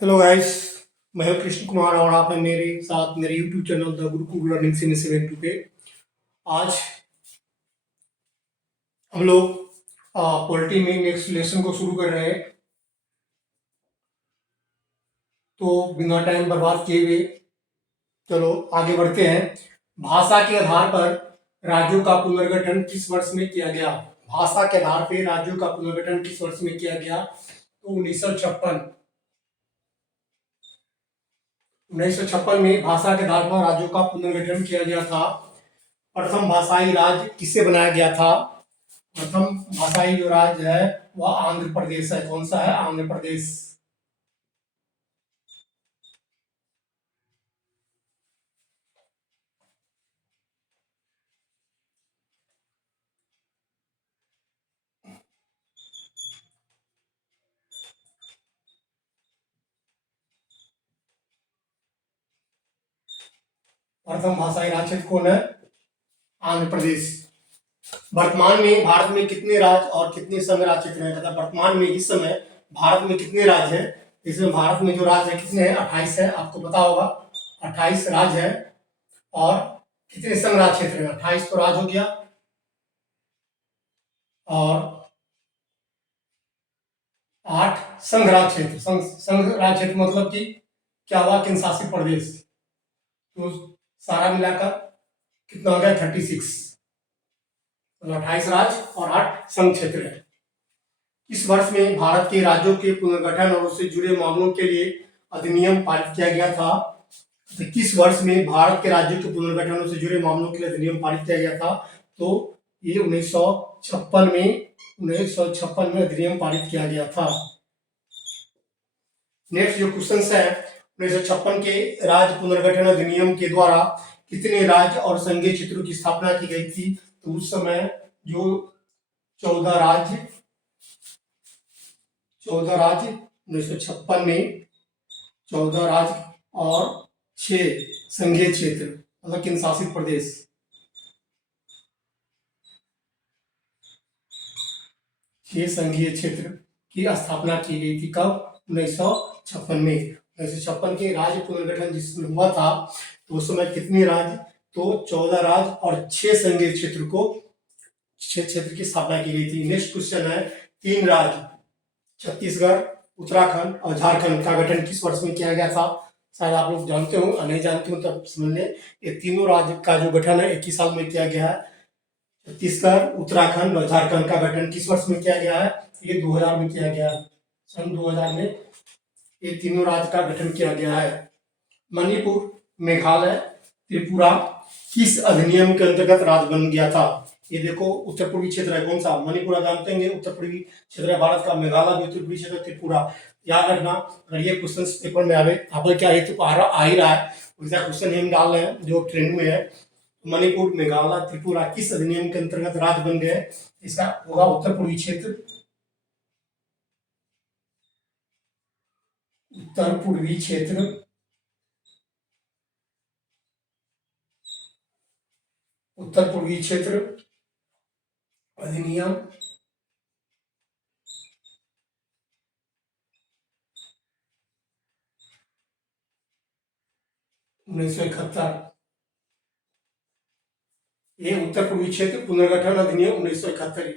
Hello guys. मैं हूं कृष्ण कुमार और आप हैं मेरे साथ मेरे YouTube channel the Gurukul learning simulator पे। आज हम लोग पॉलिटी में नेक्स्ट लेसन को शुरू कर रहे हैं। तो बिना टाइम बर्बाद किए हुए चलो आगे बढ़ते हैं। भाषा के आधार पर राज्यों का पुनर्गठन किस वर्ष में किया गया? भाषा के आधार पर राज्यों का पुनर्गठन किस वर्ष में किया गया? तो 1956। 1956 में भाषा के आधार पर राज्यों का पुनर्गठन किया गया था। प्रथम भाषाई राज्य किससे बनाया गया था? प्रथम भाषाई जो राज्य है वह आंध्र प्रदेश है। कौन सा है? आंध्र प्रदेश। प्रथम भाषाई राज्य कौन है? आंध्र प्रदेश। वर्तमान में भारत में कितने राज्य और कितने संघ राज्य क्षेत्र हैं? मतलब वर्तमान में इस समय भारत में कितने राज्य हैं? इसमें भारत में जो राज्य है कितने हैं? 28 है। आपको पता होगा 28 राज्य है। और कितने संघ राज्य क्षेत्र हैं? 28 तो राज्य हो गया और 8 संघ राज्य क्षेत्र। संघ राज्य क्षेत्र मतलब कि क्या हुआ? केंद्र शासित प्रदेश। तो सारा मिलाकर कितना हो गया? 36। मतलब 28 राज्य और 8 संघ क्षेत्र है। इस वर्ष में भारत के राज्यों के पुनर्गठन और उससे जुड़े मामलों के लिए अधिनियम पारित किया गया था। तो किस वर्ष में भारत के राज्यों के पुनर्गठन से जुड़े मामलों के लिए अधिनियम पारित किया गया था? तो ये 1956 में 1956 में अधिनियम पारित किया गया था। नेक्स्ट जो क्वेश्चन है, 1956 के राज्य पुनर्गठन अधिनियम के द्वारा कितने राज्य और संघीय क्षेत्रों की स्थापना की गई थी? तो उस समय जो 14 राज्य 1956 में 14 राज्य और 6 संघीय क्षेत्र मतलब केंद्र शासित प्रदेश। 6 संघीय क्षेत्र की स्थापना की गई थी। कब? 1956 में। 1956 के राज्य पुनर्गठन जिसमें हुआ था तो उस समय कितने राज्य? तो 14 राज्य और 6 संघीय क्षेत्र को 6 क्षेत्र की स्थापना की गई थी। नेक्स्ट क्वेश्चन है, 3 राज्य छत्तीसगढ़, उत्तराखंड और झारखंड का गठन किस वर्ष में किया गया था? शायद आप लोग जानते हो, नहीं जानते हो तब समझ लें। ये तीनों राज्य का जो गठन है एक ही साल में किया गया है। छत्तीसगढ़, उत्तराखंड और झारखंड का गठन किस वर्ष में किया गया है? ये 2000 में किया गया है। सन 2000 में ये तीनों राज्य का गठन किया गया है। मणिपुर, मेघालय, त्रिपुरा किस अधिनियम के अंतर्गत राज्य बन गया था? ये देखो उत्तर पूर्वी क्षेत्र है। कौन सा? मणिपुर जानते हैं, उत्तर पूर्वी क्षेत्र है भारत का। मेघालय भी उत्तर पूर्वी क्षेत्र, त्रिपुरा। याद रखना, अगर ये क्वेश्चन पेपर में आवे आप क्या है तो आ ही रहा है, वैसा क्वेश्चन हम डाल रहे हैं जो ट्रेंड में है। मणिपुर, मेघालय, त्रिपुरा किस अधिनियम के अंतर्गत राज्य बन गए? इसका होगा उत्तर पूर्वी क्षेत्र। उत्तर पूर्वी क्षेत्र उत्तर पूर्वी क्षेत्र अधिनियम 1971। ये उत्तर पूर्वी क्षेत्र पुनर्गठन अधिनियम 1971।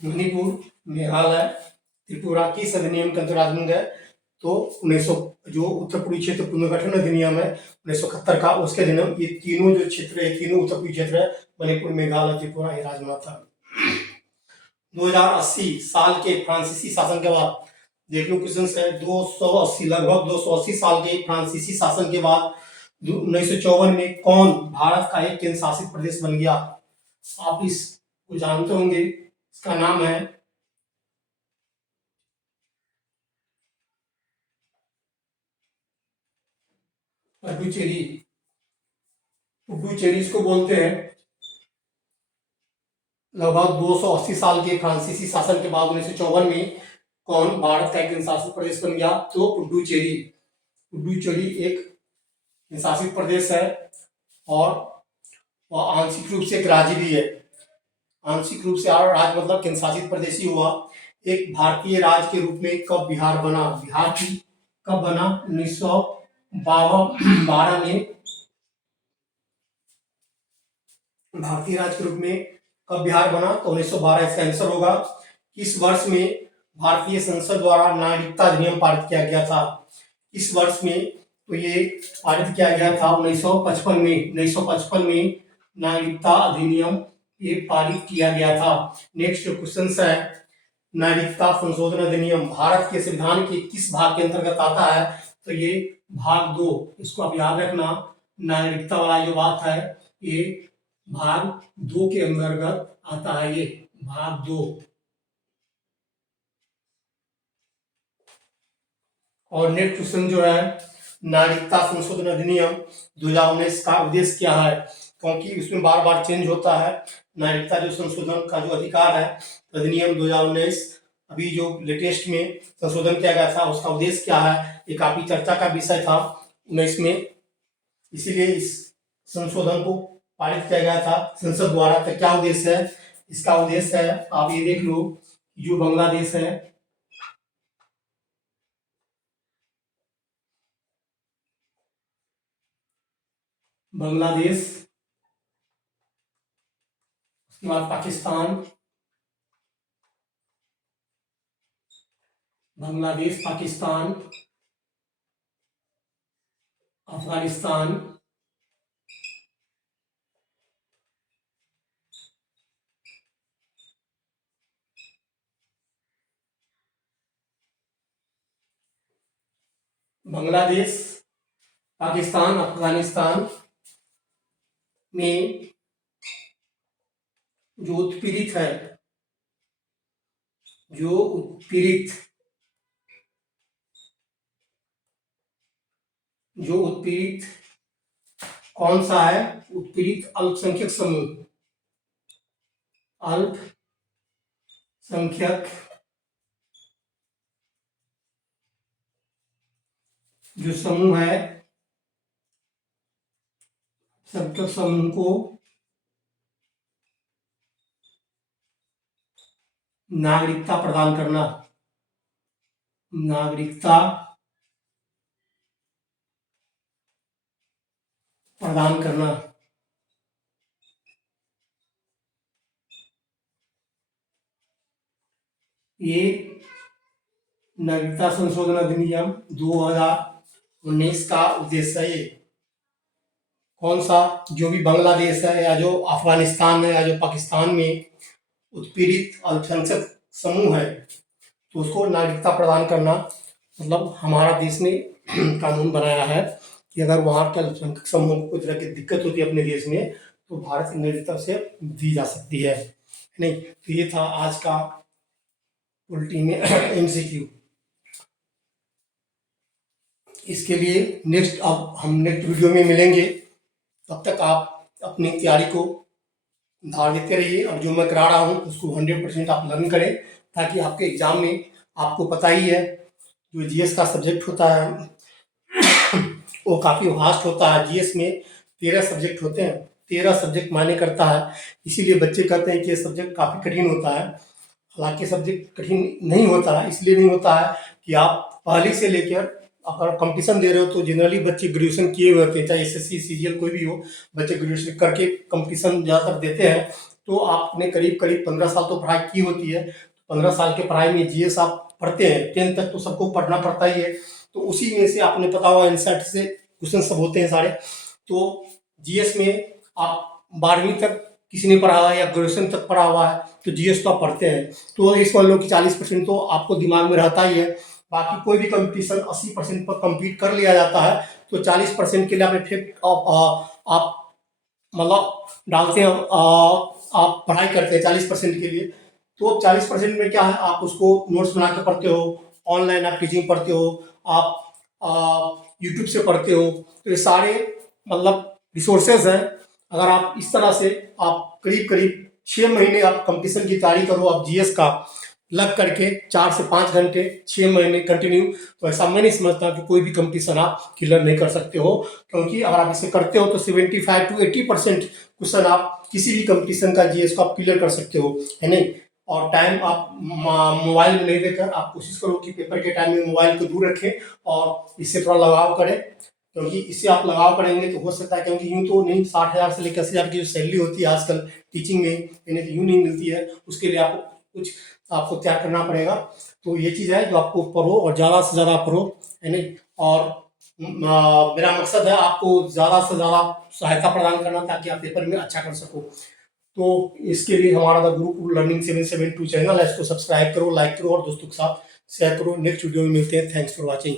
मणिपुर, मेघालय, त्रिपुरा किस अधिनियम के अंतर्गत बन गए? तो 1900 जो उत्तर पूर्वी क्षेत्र पुनर्गठन अधिनियम है 1971 का, उसके अधिनियम ये तीनों जो क्षेत्र है, तीनों उत्तर पूर्वी क्षेत्र है, मणिपुर, मेघालय, त्रिपुरा, ये राज्य बना था। 2080 साल के फ्रांसीसी शासन के बाद, देख लो क्वेश्चन है, 280 लगभग 280 साल के फ्रांसीसी शासन के बाद 1954 में कौन भारत का एक केंद्र शासित प्रदेश बन गया? आप इसको जानते होंगे, इसका नाम है पुडुचेरी। पुडुचेरी इसको बोलते हैं। लगभग 280 साल के फ्रांसीसी शासन के बाद 1954 में कौन भारत का एक केंद्र शासित प्रदेश बन गया? तो पुडुचेरी। पुडुचेरी एक शासित प्रदेश है और वह आंशिक रूप से एक राज्य भी है। आंशिक रूप से राज्य मतलब केंद्र शासित प्रदेश ही हुआ। एक भारतीय राज्य के रूप में कब बिहार बना? बिहार की कब बना? 1912 में भारतीय राज्य के रूप में कब बिहार बना? तो 1912 इसका आंसर होगा। किस वर्ष में भारतीय संसद द्वारा नागरिकता अधिनियम पारित किया गया था? इस वर्ष में तो ये पारित किया गया था 1955 में। 1955 में नागरिकता अधिनियम ये पारित किया गया था। नेक्स्ट क्वेश्चन है, नागरिकता संशोधन अधिनियम भारत के संविधान के किस भाग के अंतर्गत आता है? तो ये भाग 2, इसको आप याद रखना। नागरिकता वाला जो बात है ये भाग 2 के अंतर्गत आता है, ये भाग 2। और नेक्स्ट क्वेश्चन जो है, नागरिकता संशोधन अधिनियम 2019 का उद्देश्य क्या है? क्योंकि उसमें बार बार चेंज होता है। नागरिकता जो संशोधन का जो अधिकार है, अधिनियम 2019 अभी जो लेटेस्ट में संशोधन किया गया था, उसका उद्देश्य क्या है? ये काफी चर्चा का विषय था 19 में, इसीलिए इस संशोधन को पारित किया गया था संसद द्वारा। तो क्या उद्देश्य है? इसका उद्देश्य है, आप ये देख लो, जो बांग्लादेश है, बांग्लादेश, उसके बाद पाकिस्तान, बांग्लादेश, पाकिस्तान, अफगानिस्तान, बांग्लादेश, पाकिस्तान, अफगानिस्तान में जो उत्पीड़ित है, जो उत्पीड़ित कौन सा है? उत्पीड़ित अल्पसंख्यक समूह, अल्पसंख्यक जो समूह है, संख्यक समूह को नागरिकता प्रदान करना, नागरिकता प्रदान करना। ये नागरिकता संशोधन अधिनियम 2019 का उद्देश्य है। ये कौन सा? जो भी बांग्लादेश है या जो अफगानिस्तान है या जो पाकिस्तान में उत्पीड़ित अल्पसंख्यक समूह है, तो उसको नागरिकता प्रदान करना। मतलब हमारा देश ने कानून बनाया है कि अगर वहाँ के अल्पसंख्यक समूह को कोई तरह की दिक्कत होती है अपने देश में, तो भारत की नागरिकता से दी जा सकती है। नहीं, तो ये था आज का उल्टी में MCQ। इसके लिए नेक्स्ट, अब हम नेक्स्ट वीडियो में मिलेंगे। तब तक आप अपनी तैयारी को धार देते रहिए, और जो मैं करा रहा हूँ उसको 100% आप लर्न करें, ताकि आपके एग्जाम में, आपको पता ही है जो GS का सब्जेक्ट होता है वो काफ़ी वास्ट होता है। GS में 13 सब्जेक्ट होते हैं, 13 सब्जेक्ट मायने करता है। इसीलिए बच्चे कहते हैं कि ये सब्जेक्ट काफ़ी कठिन होता है। हालांकि सब्जेक्ट कठिन नहीं होता है, इसलिए नहीं होता है कि आप पहले से लेकर अगर कंपटीशन दे रहे हो, तो जनरली बच्चे ग्रेजुएशन किए हुए होते हैं, चाहे SSC CGL कोई भी हो, बच्चे ग्रेजुएशन करके कंपटीशन ज़्यादातर देते हैं। तो आपने करीब 15 साल तो पढ़ाई की होती है। 15 साल के पढ़ाई में GS आप पढ़ते हैं, 10 तक तो सबको पढ़ना पड़ता ही है। तो उसी में से आपने पता होगा NCERT से क्वेश्चन सब होते हैं सारे। तो GS में आप 12वीं तक किसी ने पढ़ा हुआ है या ग्रेजुएशन तक पढ़ा हुआ है, तो GS तो आप पढ़ते हैं। तो इस मान लो कि 40% तो आपको दिमाग में रहता ही है। बाकी कोई भी कंपटीशन 80% पर कंप्लीट कर लिया जाता है, तो 40% के लिए आप इफेक्ट आप मतलब डालते हैं, आप पढ़ाई करते हैं 40% के लिए। तो 40% में क्या है, आप उसको नोट्स बना के पढ़ते हो, ऑनलाइन आप टीचिंग पढ़ते हो, आप यूट्यूब से पढ़ते हो। तो ये सारे मतलब रिसोर्सेज हैं। अगर आप इस तरह से आप करीब करीब 6 महीने आप कंपटीशन की तैयारी करो, आप GS का लग करके 4 से 5 घंटे 6 महीने कंटिन्यू, तो ऐसा मैं नहीं समझता कि कोई भी कंपटीशन आप क्लियर नहीं कर सकते हो। क्योंकि अगर आप इसे करते हो तो 75 to 80% क्वेश्चन आप किसी भी कंपटीशन का GS को आप क्लियर कर सकते हो, है नहीं। और टाइम आप मोबाइल में नहीं देकर आप कोशिश करो कि पेपर के टाइम में मोबाइल को दूर रखें और इससे थोड़ा लगाव करें, क्योंकि इससे आप लगाव करेंगे तो हो सकता है, क्योंकि यूं तो नहीं 60,000 से लेकर 80,000 की जो सैलरी होती है आजकल टीचिंग में, यानी कि यूं नहीं मिलती है, उसके लिए आपको कुछ आपको त्याग करना पड़ेगा। तो ये चीज़ है जो आपको पढ़ो और ज़्यादा से ज़्यादा पढ़ो, है नहीं। और मेरा मकसद है आपको ज़्यादा से ज़्यादा सहायता प्रदान करना, ताकि आप पेपर में अच्छा कर सको। तो इसके लिए हमारा द गुरुकुल लर्निंग 772 चैनल है, इसको सब्सक्राइब करो, लाइक करो और दोस्तों के साथ शेयर करो। नेक्स्ट वीडियो में मिलते हैं। Thanks for watching.